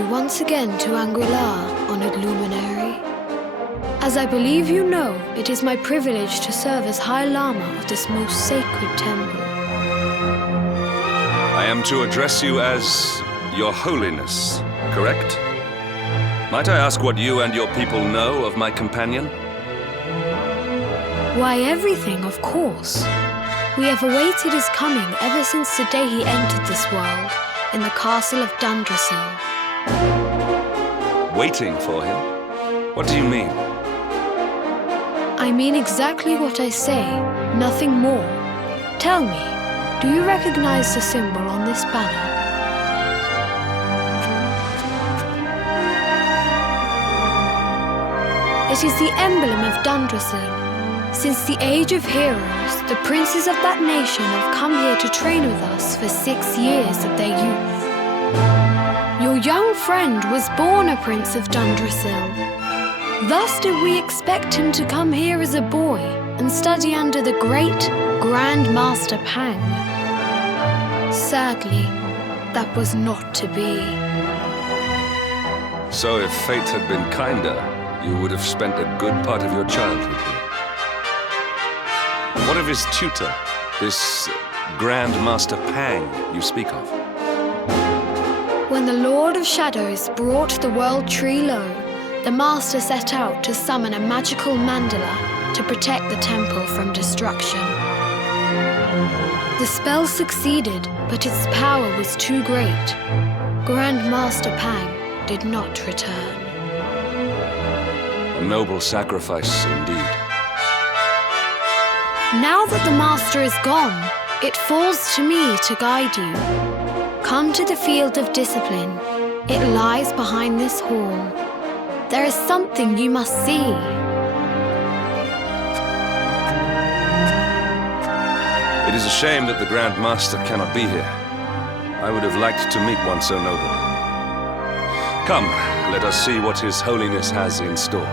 you once again to Anguilla, honored luminary. As I believe you know, it is my privilege to serve as High Lama of this most sacred temple. I am to address you as Your Holiness, correct? Might I ask what you and your people know of my companion? Why, everything, of course. We have awaited his coming ever since the day he entered this world, in the castle of Dundrasil. Waiting for him? What do you mean? I mean exactly what I say, nothing more. Tell me, do you recognize the symbol on this banner? It is the emblem of Dundrasil. Since the age of heroes, the princes of that nation have come here to train with us for 6 years of their youth. Your young friend was born a prince of Dundrasil. Thus did we expect him to come here as a boy and study under the great Grand Master Pang. Sadly, that was not to be. So if fate had been kinder, you would have spent a good part of your childhood here. What of his tutor, this Grand Master Pang you speak of? When the Lord of Shadows brought the World Tree low, the Master set out to summon a magical mandala to protect the temple from destruction. The spell succeeded, but its power was too great. Grand Master Pang did not return. A noble sacrifice indeed. Now that the Master is gone, it falls to me to guide you. Come to the field of discipline. It lies behind this hall. There is something you must see. It is a shame that the Grand Master cannot be here. I would have liked to meet one so noble. Come, let us see what His Holiness has in store.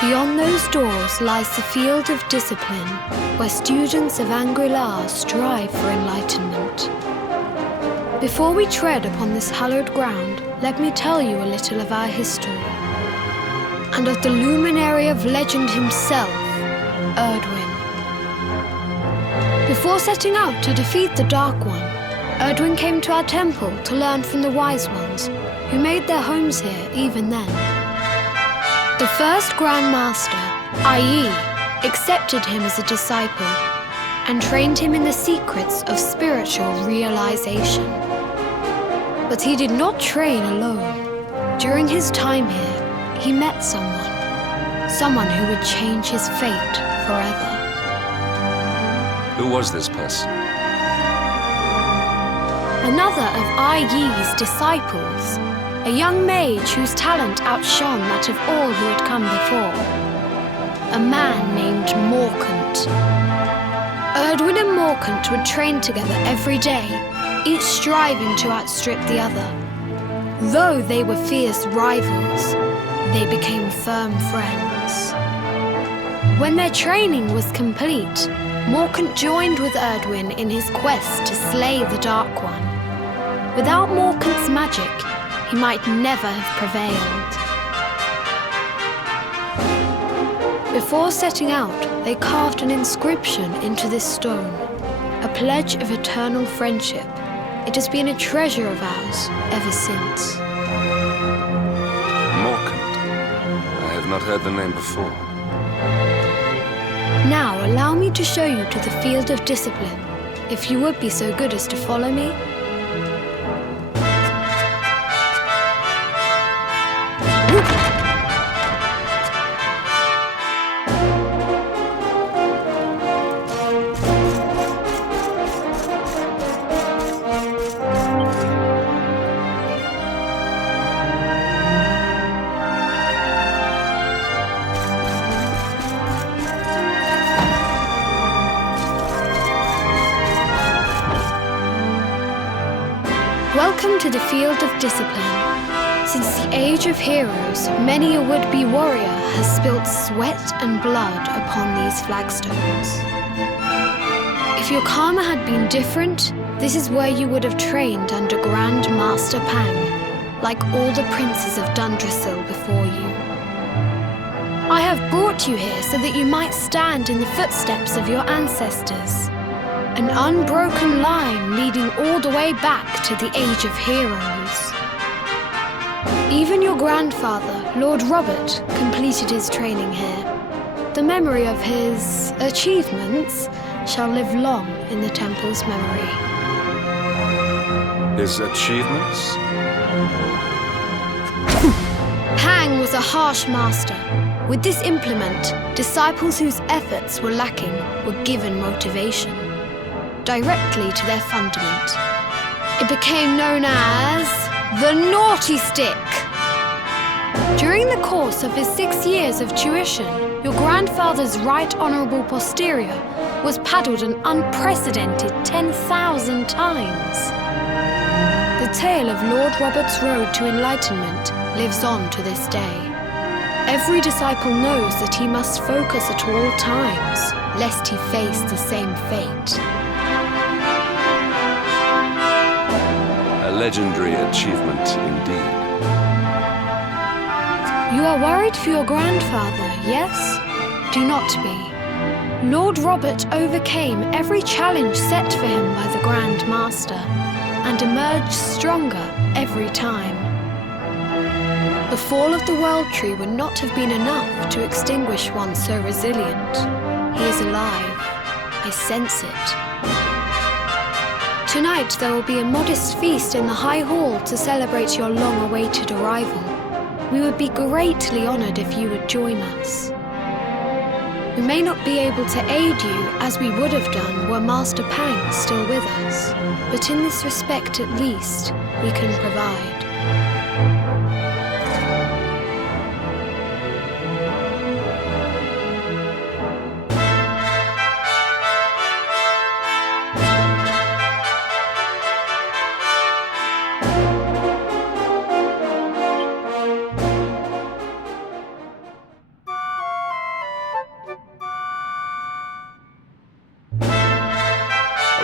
Beyond those doors lies the field of discipline, where students of Anguilla strive for enlightenment. Before we tread upon this hallowed ground, let me tell you a little of our history, and of the luminary of legend himself, Erdwin. Before setting out to defeat the Dark One, Erdwin came to our temple to learn from the Wise Ones, who made their homes here even then. The first Grand Master, i.e., accepted him as a disciple and trained him in the secrets of spiritual realization. But he did not train alone. During his time here, he met someone who would change his fate forever. Who was this person? Another of Ai Yi's disciples, a young mage whose talent outshone that of all who had come before. A man named Morkant. Erdwin and Morkant would train together every day, each striving to outstrip the other. Though they were fierce rivals, they became firm friends. When their training was complete, Morkant joined with Erdwin in his quest to slay the Dark One. Without Morkant's magic, he might never have prevailed. Before setting out, they carved an inscription into this stone, a pledge of eternal friendship. It has been a treasure of ours ever since. Morkant. I have not heard the name before. Now allow me to show you to the field of discipline, if you would be so good as to follow me. Welcome to the field of discipline. Since the age of heroes, many a would-be warrior has spilt sweat and blood upon these flagstones. If your karma had been different, this is where you would have trained under Grand Master Pang, like all the princes of Dundrasil before you. I have brought you here so that you might stand in the footsteps of your ancestors. An unbroken line leading all the way back to the Age of Heroes. Even your grandfather, Lord Robert, completed his training here. The memory of his achievements shall live long in the temple's memory. His achievements? Pang was a harsh master. With this implement, disciples whose efforts were lacking were given motivation, directly to their fundament. It became known as the Norty Stick. During the course of his 6 years of tuition, your grandfather's right honourable posterior was paddled an unprecedented 10,000 times. The tale of Lord Robert's road to enlightenment lives on to this day. Every disciple knows that he must focus at all times, lest he face the same fate. A legendary achievement indeed. You are worried for your grandfather, yes? Do not be. Lord Robert overcame every challenge set for him by the Grand Master, and emerged stronger every time. The fall of the World Tree would not have been enough to extinguish one so resilient. He is alive. I sense it. Tonight there will be a modest feast in the High Hall to celebrate your long-awaited arrival. We would be greatly honored if you would join us. We may not be able to aid you as we would have done were Master Pang still with us, but in this respect at least, we can provide.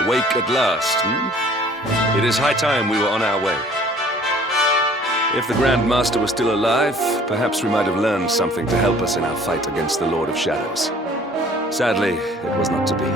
Awake at last, It is high time we were on our way. If the Grand Master were still alive, perhaps we might have learned something to help us in our fight against the Lord of Shadows. Sadly, it was not to be.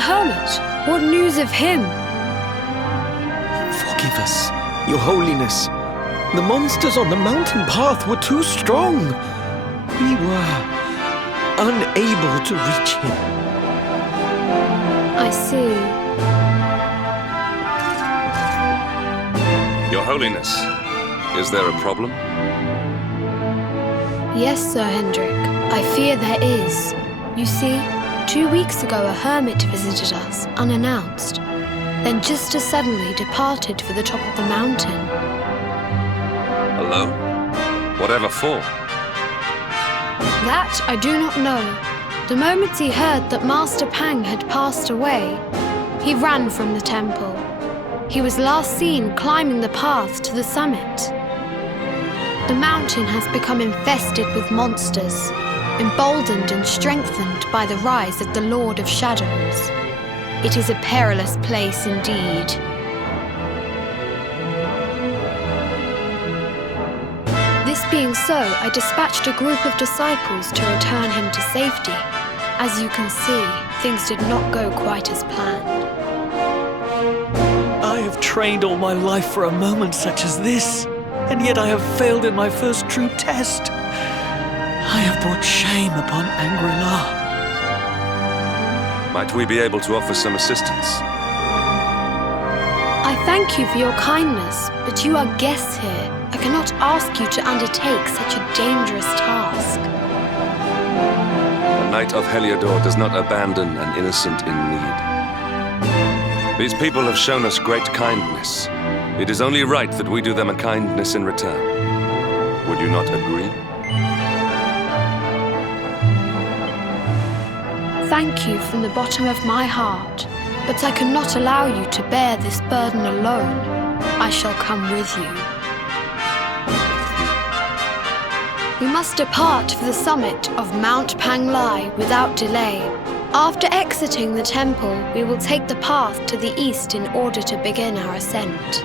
hermit. What news of him? Forgive us, Your Holiness. The monsters on the mountain path were too strong. We were unable to reach him. I see. Your Holiness, is there a problem? Yes, Sir Hendrik. I fear there is. You see, 2 weeks ago a hermit visited us, unannounced. Then just as suddenly departed for the top of the mountain. Alone? Whatever for? That I do not know. The moment he heard that Master Pang had passed away, he ran from the temple. He was last seen climbing the path to the summit. The mountain has become infested with monsters, emboldened and strengthened by the rise of the Lord of Shadows. It is a perilous place indeed. This being so, I dispatched a group of disciples to return him to safety. As you can see, things did not go quite as planned. I have trained all my life for a moment such as this, and yet I have failed in my first true test. I have brought shame upon Angri-La. Might we be able to offer some assistance? I thank you for your kindness, but you are guests here. I cannot ask you to undertake such a dangerous task. A knight of Heliodor does not abandon an innocent in need. These people have shown us great kindness. It is only right that we do them a kindness in return. Would you not agree? Thank you from the bottom of my heart, but I cannot allow you to bear this burden alone. I shall come with you. We must depart for the summit of Mount Panglai without delay. After exiting the temple, we will take the path to the east in order to begin our ascent.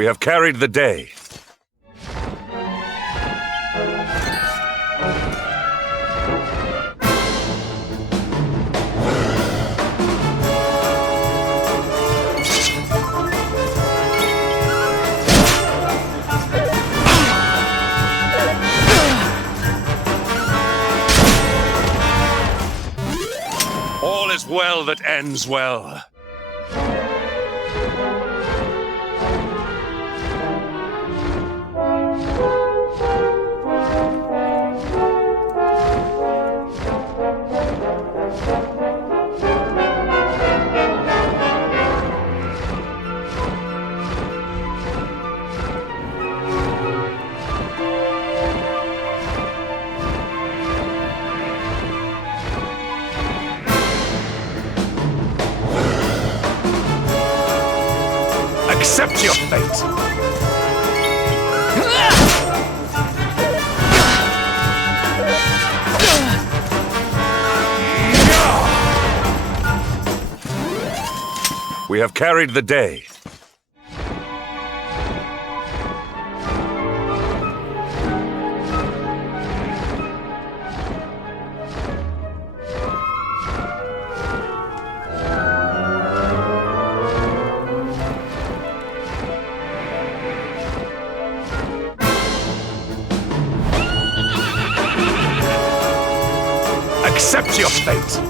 We have carried the day. All is well that ends well. Accept your fate! We have carried the day. Accept your fate!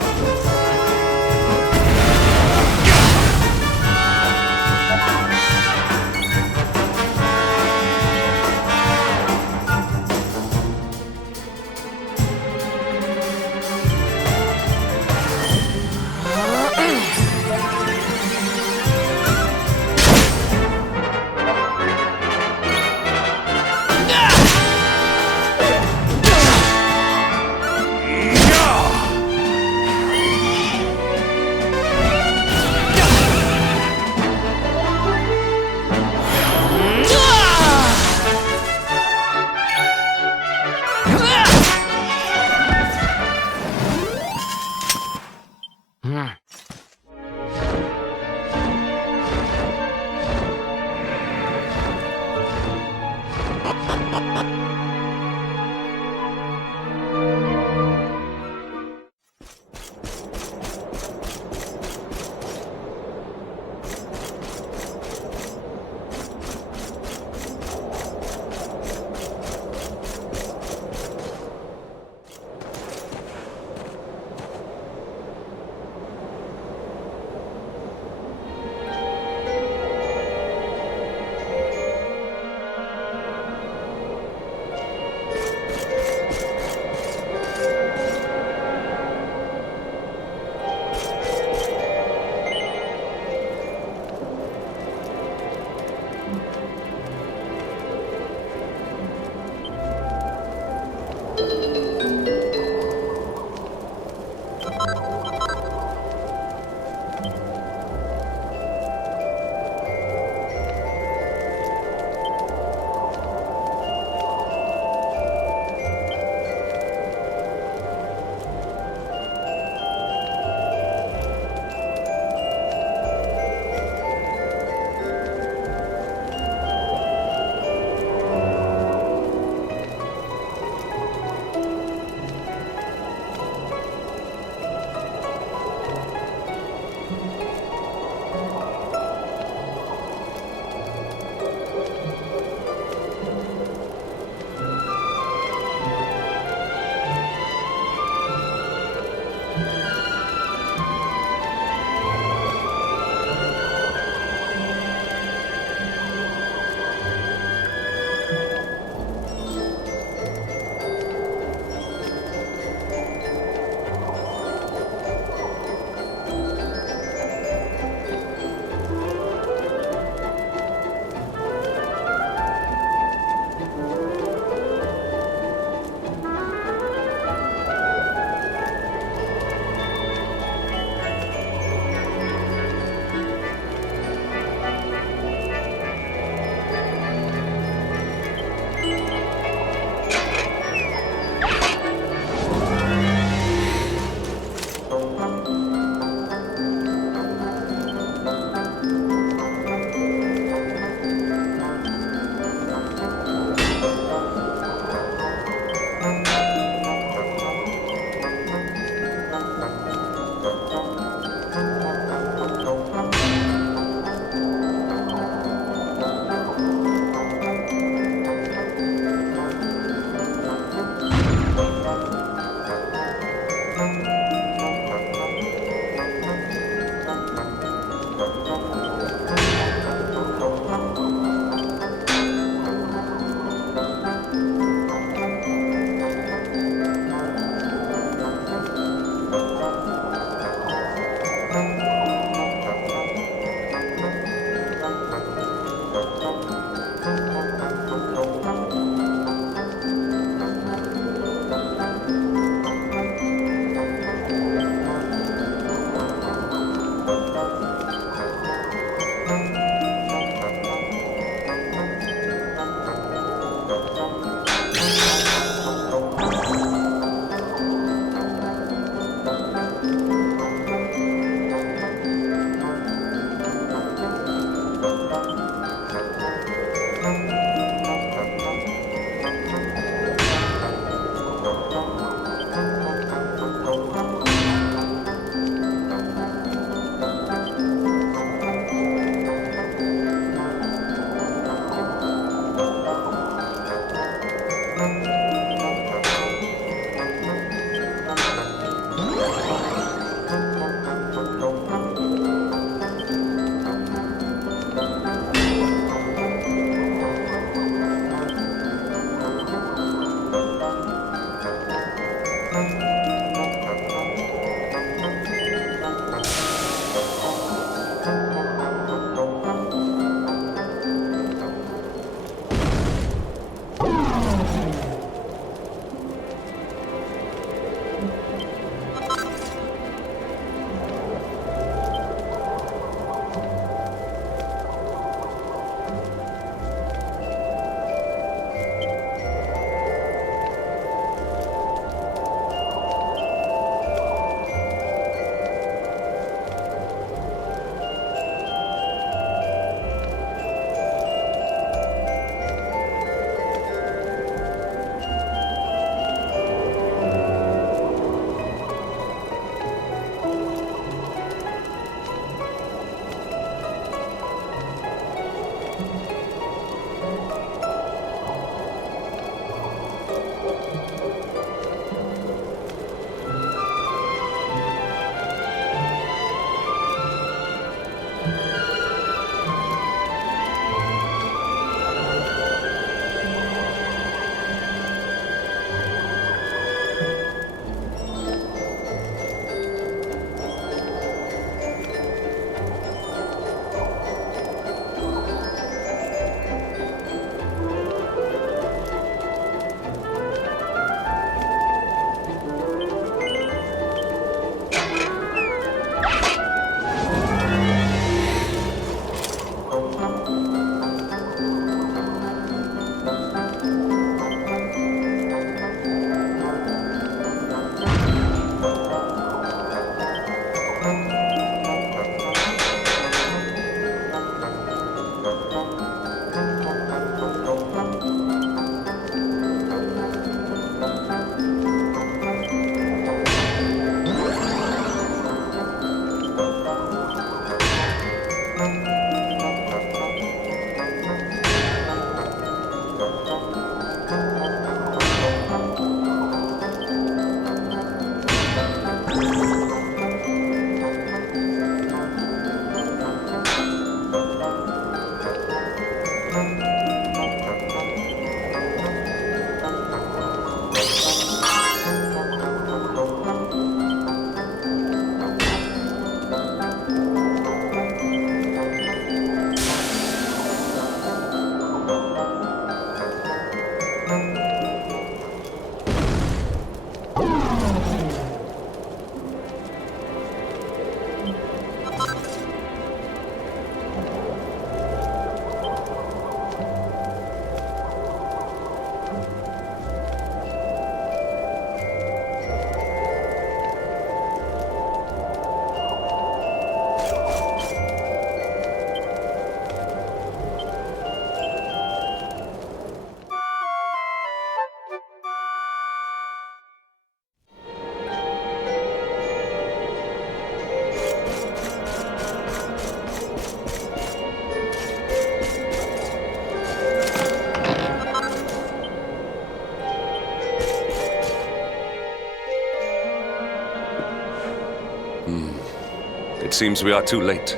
It seems we are too late.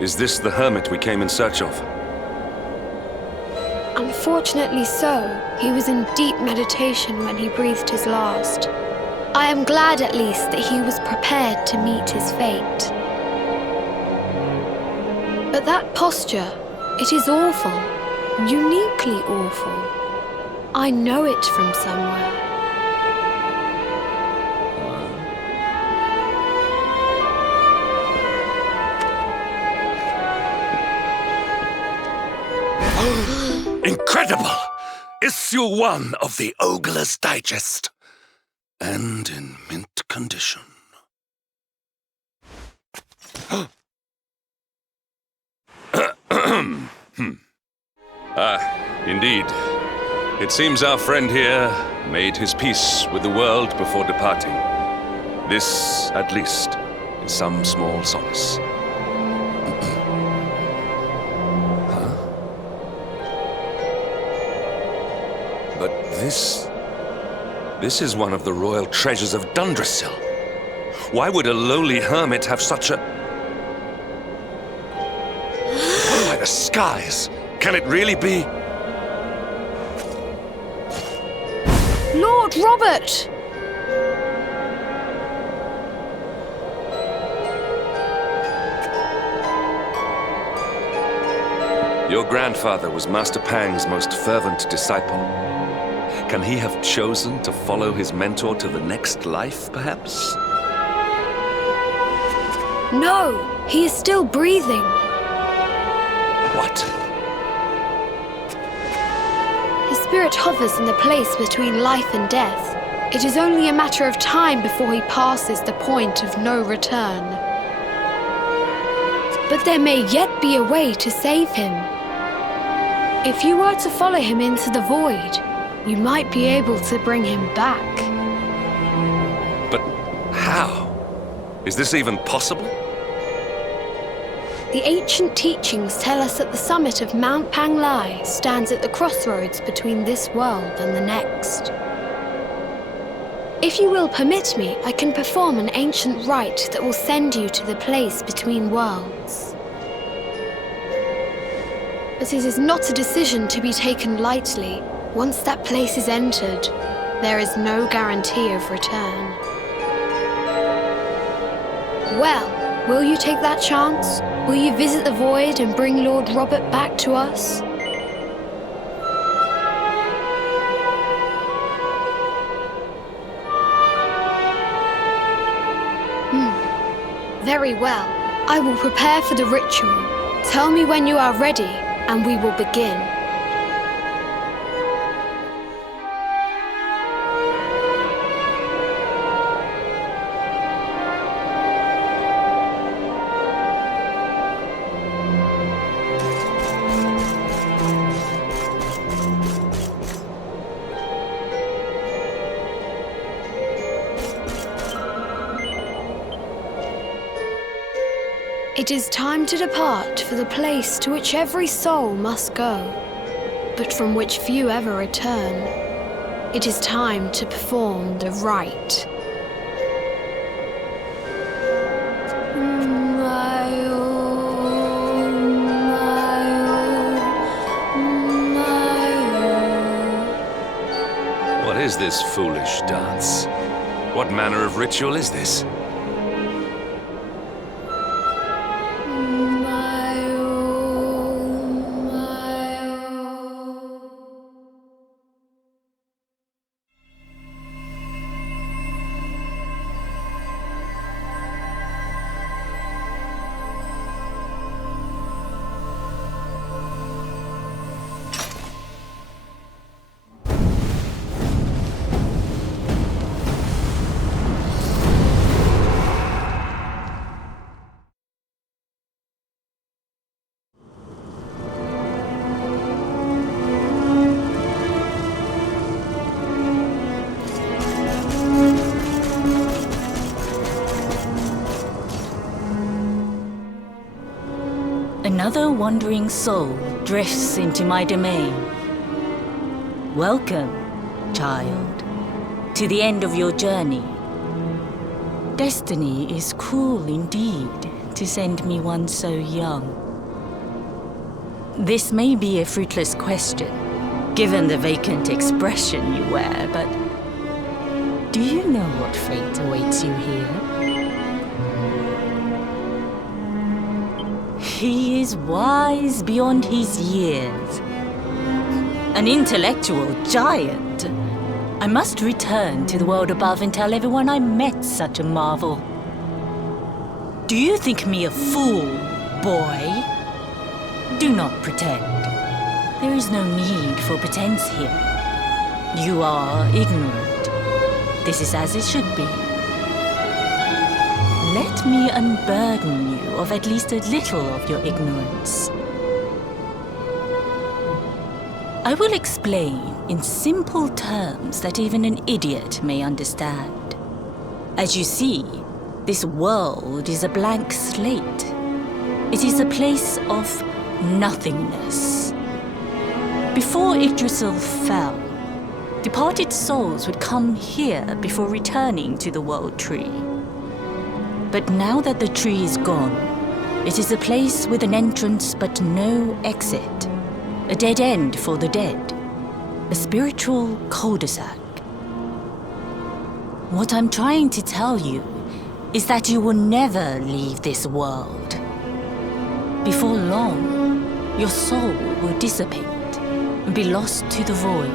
Is this the hermit we came in search of? Unfortunately so. He was in deep meditation when he breathed his last. I am glad at least that he was prepared to meet his fate. But that posture, it is awful. Uniquely awful. I know it from somewhere. Incredible! Issue 1 of the Ogler's Digest. And in mint condition. Indeed. It seems our friend here made his peace with the world before departing. This, at least, is some small solace. But this is one of the royal treasures of Dundrasil. Why would a lowly hermit have such a... By the skies! Can it really be? Lord Robert! Your grandfather was Master Pang's most fervent disciple. Can he have chosen to follow his mentor to the next life, perhaps? No, he is still breathing. What? His spirit hovers in the place between life and death. It is only a matter of time before he passes the point of no return. But there may yet be a way to save him. If you were to follow him into the void, you might be able to bring him back. But how? Is this even possible? The ancient teachings tell us that the summit of Mount Panglai stands at the crossroads between this world and the next. If you will permit me, I can perform an ancient rite that will send you to the place between worlds. But it is not a decision to be taken lightly. Once that place is entered, there is no guarantee of return. Well, will you take that chance? Will you visit the void and bring Lord Robert back to us? Very well. I will prepare for the ritual. Tell me when you are ready, and we will begin. It is time to depart for the place to which every soul must go, but from which few ever return. It is time to perform the rite. What is this foolish dance? What manner of ritual is this? Another wandering soul drifts into my domain. Welcome, child, to the end of your journey. Destiny is cruel indeed to send me one so young. This may be a fruitless question, given the vacant expression you wear, but do you know what fate awaits you here? He is wise beyond his years. An intellectual giant. I must return to the world above and tell everyone I met such a marvel. Do you think me a fool, boy? Do not pretend. There is no need for pretense here. You are ignorant. This is as it should be. Let me unburden you of at least a little of your ignorance. I will explain in simple terms that even an idiot may understand. As you see, this world is a blank slate. It is a place of nothingness. Before Yggdrasil fell, departed souls would come here before returning to the World Tree. But now that the tree is gone, it is a place with an entrance but no exit. A dead end for the dead. A spiritual cul-de-sac. What I'm trying to tell you is that you will never leave this world. Before long, your soul will dissipate and be lost to the void.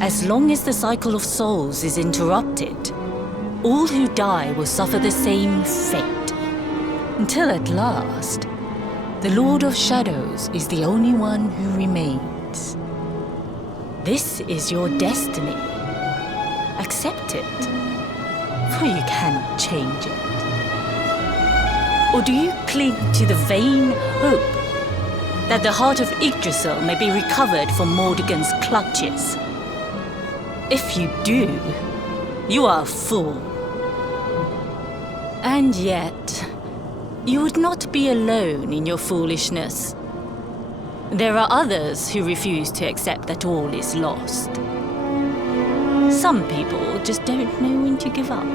As long as the cycle of souls is interrupted, all who die will suffer the same fate. Until at last, the Lord of Shadows is the only one who remains. This is your destiny. Accept it, for you cannot change it. Or do you cling to the vain hope that the heart of Yggdrasil may be recovered from Mordegon's clutches? If you do, you are a fool. And yet, you would not be alone in your foolishness. There are others who refuse to accept that all is lost. Some people just don't know when to give up.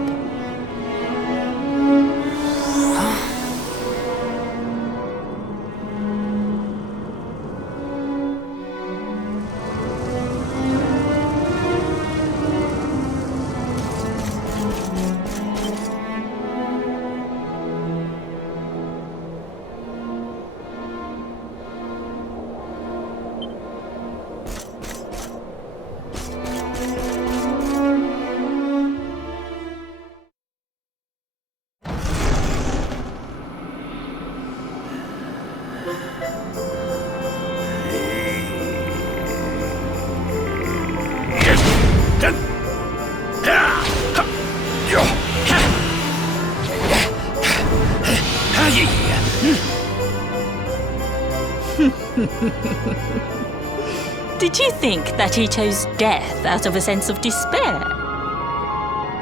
Did you think that he chose death out of a sense of despair?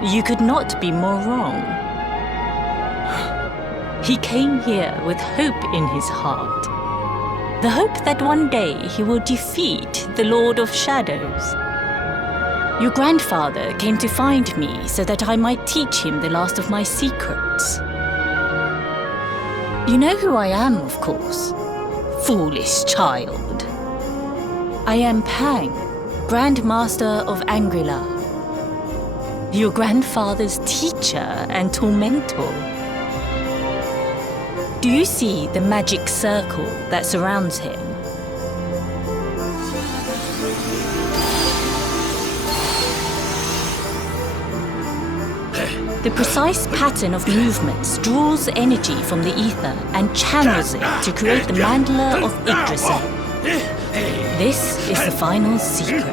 You could not be more wrong. He came here with hope in his heart. The hope that one day he will defeat the Lord of Shadows. Your grandfather came to find me so that I might teach him the last of my secrets. You know who I am, of course. Foolish child. I am Pang, Grandmaster of Angrila. Your grandfather's teacher and tormentor. Do you see the magic circle that surrounds him? The precise pattern of movements draws energy from the ether and channels it to create the mandala of Yggdrasil. This is the final secret.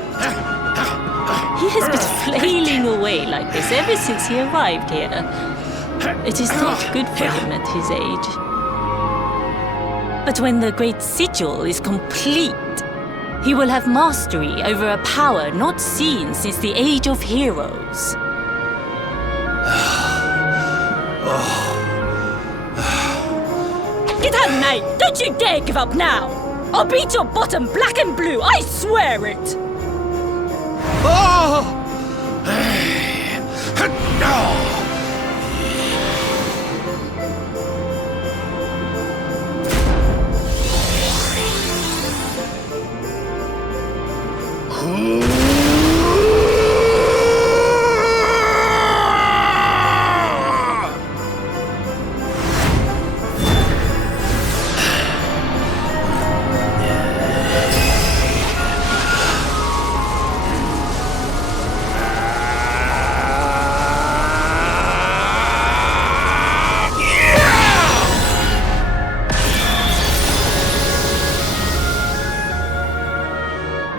He has been flailing away like this ever since he arrived here. It is not good for him at his age. But when the great sigil is complete, he will have mastery over a power not seen since the Age of Heroes. Get out, mate! Don't you dare give up now! I'll beat your bottom black and blue, I swear it! Oh! No!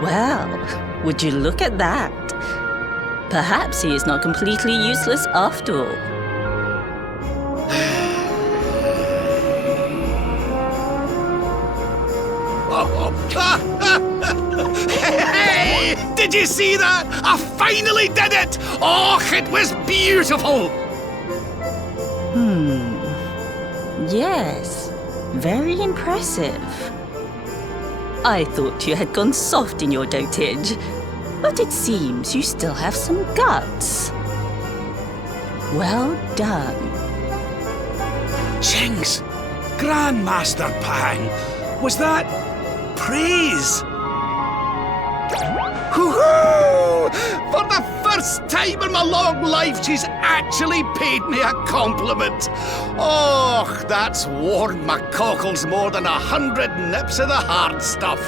Well, would you look at that? Perhaps he is not completely useless after all. Hey! Did you see that? I finally did it! Oh, it was beautiful! Yes, very impressive. I thought you had gone soft in your dotage, but it seems you still have some guts. Well done. Jinx! Grandmaster Pang! Was that praise? Hoo-hoo! For the first time in my long life she's actually paid me a compliment. Oh, that's warmed my cockles more than 100 nips of the hard stuff.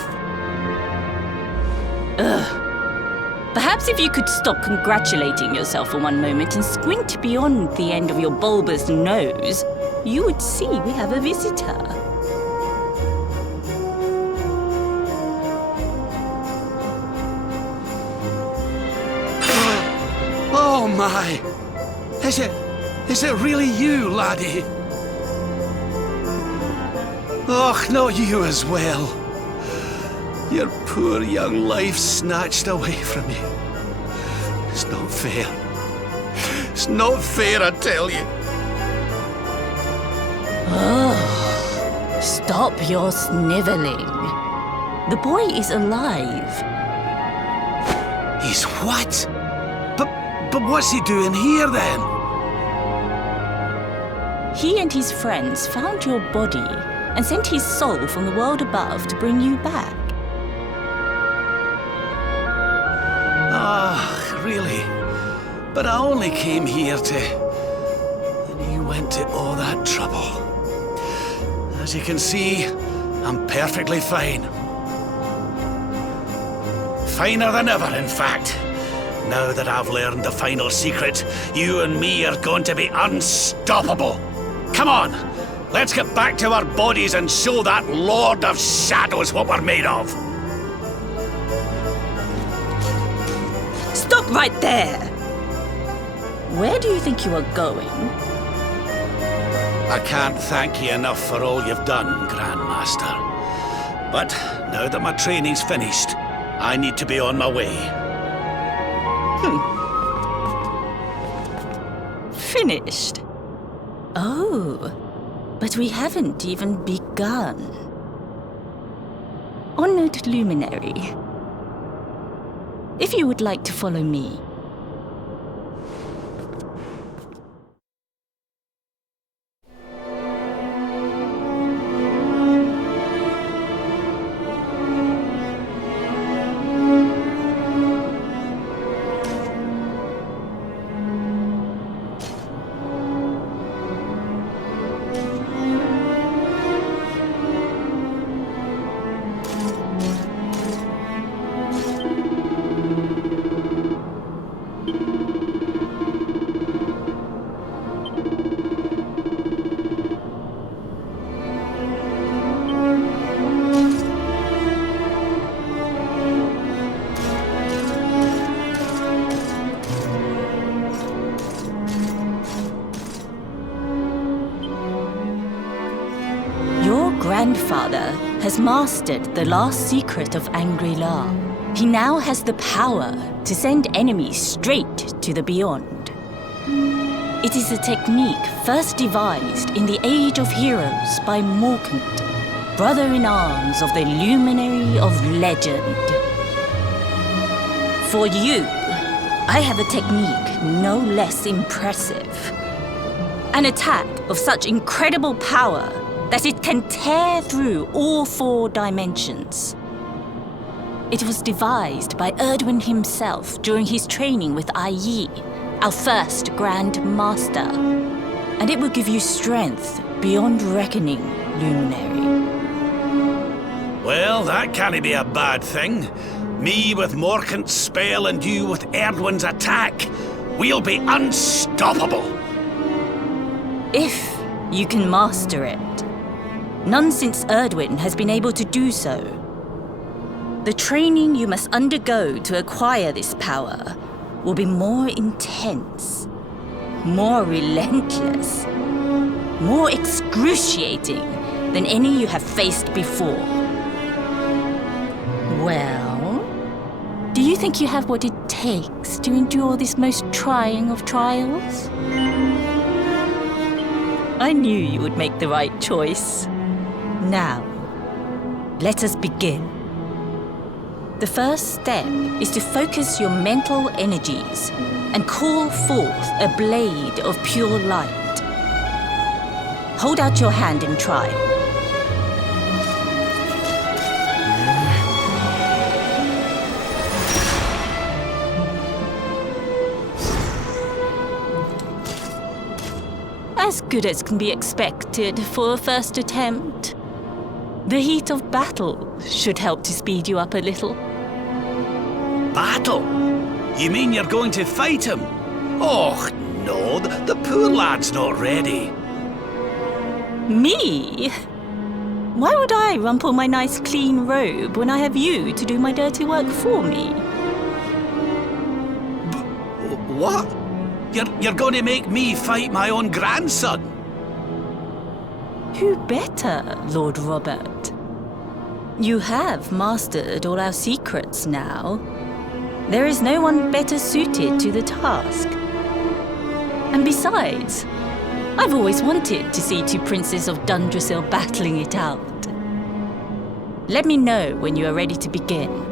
Perhaps if you could stop congratulating yourself for one moment and squint beyond the end of your bulbous nose, you would see we have a visitor. Oh my! Is it really you, laddie? Och, not you as well. Your poor young life snatched away from you. It's not fair. It's not fair, I tell you. Oh, stop your sniveling. The boy is alive. He's what? But what's he doing here then? He and his friends found your body and sent his soul from the world above to bring you back. Ah, really? But I only came here to... And you went to all that trouble. As you can see, I'm perfectly fine. Finer than ever, in fact. Now that I've learned the final secret, you and me are going to be unstoppable. Come on, let's get back to our bodies and show that Lord of Shadows what we're made of. Stop right there! Where do you think you are going? I can't thank you enough for all you've done, Grandmaster. But now that my training's finished, I need to be on my way. Finished? Oh, but we haven't even begun. Honored Luminary, if you would like to follow me. Grandfather has mastered the last secret of Angri-La. He now has the power to send enemies straight to the beyond. It is a technique first devised in the Age of Heroes by Morkant, brother-in-arms of the Luminary of Legend. For you, I have a technique no less impressive. An attack of such incredible power that it can tear through all 4 dimensions. It was devised by Erdwin himself during his training with IE, our first Grand Master. And it will give you strength beyond reckoning, Luminary. Well, that can't be a bad thing. Me with Morkant's spell and you with Erdwin's attack. We'll be unstoppable. If you can master it. None since Erdwin has been able to do so. The training you must undergo to acquire this power will be more intense, more relentless, more excruciating than any you have faced before. Well, do you think you have what it takes to endure this most trying of trials? I knew you would make the right choice. Now, let us begin. The first step is to focus your mental energies and call forth a blade of pure light. Hold out your hand and try. as good as can be expected for a first attempt. The heat of battle should help to speed you up a little. Battle? You mean you're going to fight him? Oh, no, the poor lad's not ready. Me? Why would I rumple my nice clean robe when I have you to do my dirty work for me? What? You're going to make me fight my own grandson? Who better, Lord Robert? You have mastered all our secrets now. There is no one better suited to the task. And besides, I've always wanted to see two princes of Dundrasil battling it out. Let me know when you are ready to begin.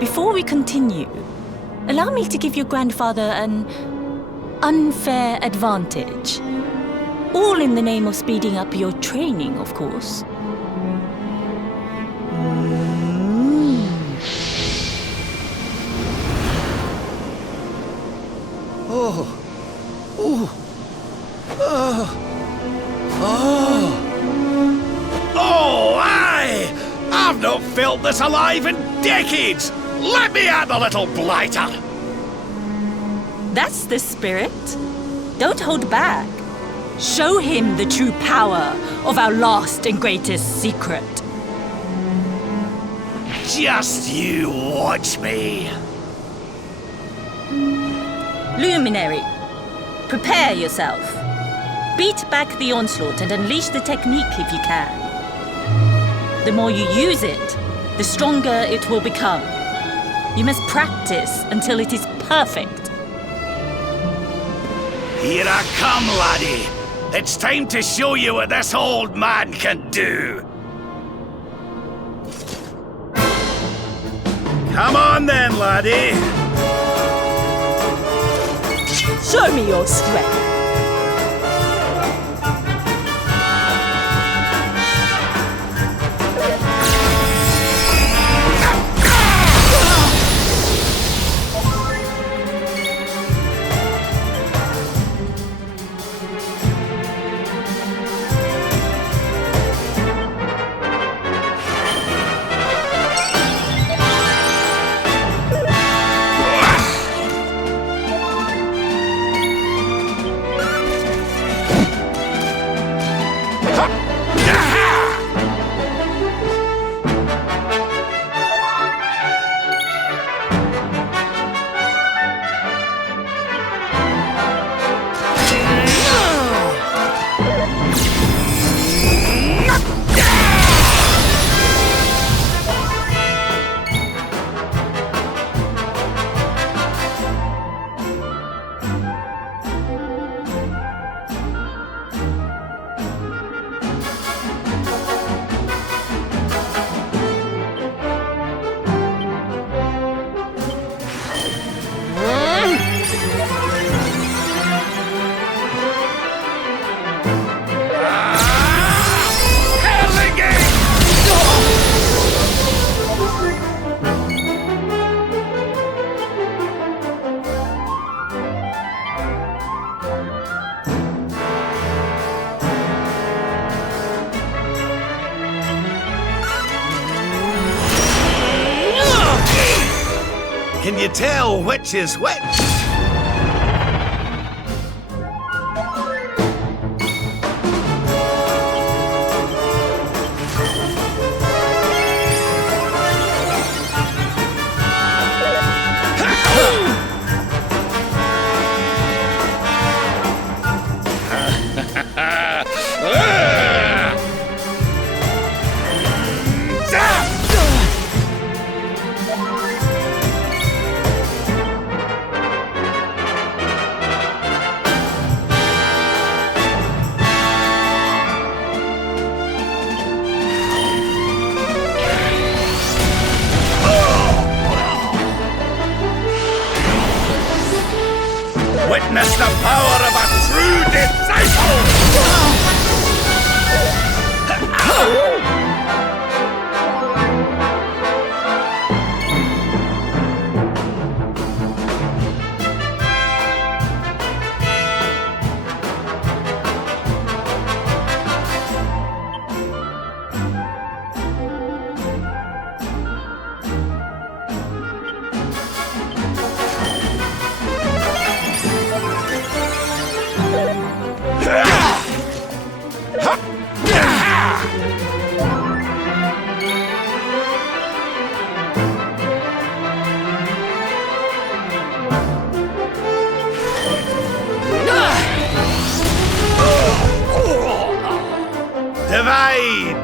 Before we continue, allow me to give your grandfather an unfair advantage. All in the name of speeding up your training, of course. Oh, aye! I've not felt this alive in decades! Let me at the little blighter! That's the spirit. Don't hold back. Show him the true power of our last and greatest secret. Just you watch me. Luminary, prepare yourself. Beat back the onslaught and unleash the technique if you can. The more you use it, the stronger it will become. You must practice until it is perfect. Here I come, laddie. It's time to show you what this old man can do. Come on then, laddie. Show me your strength. Can you tell which is which? witness the power of a true disciple! Divide!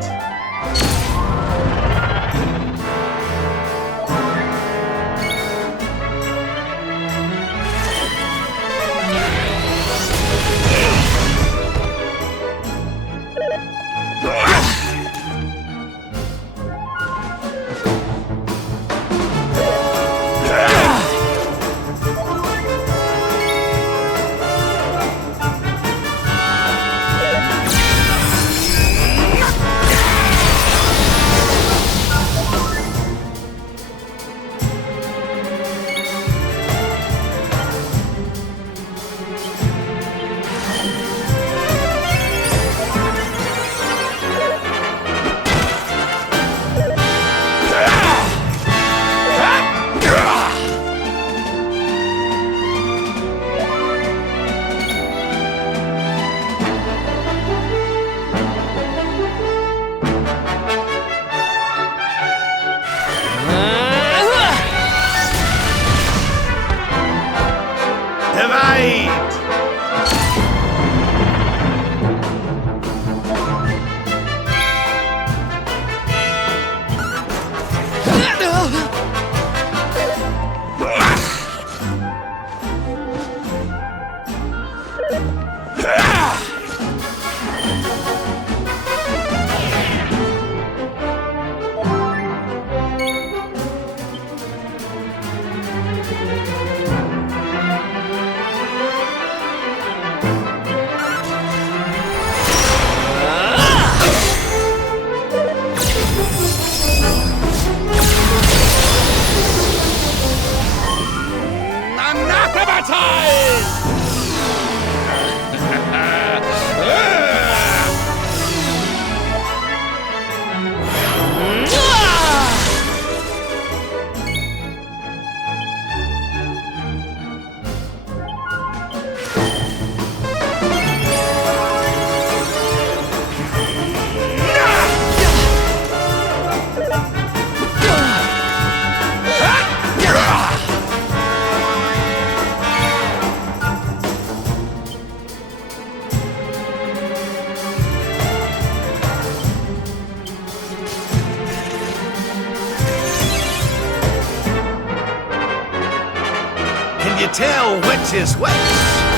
Tell which is which.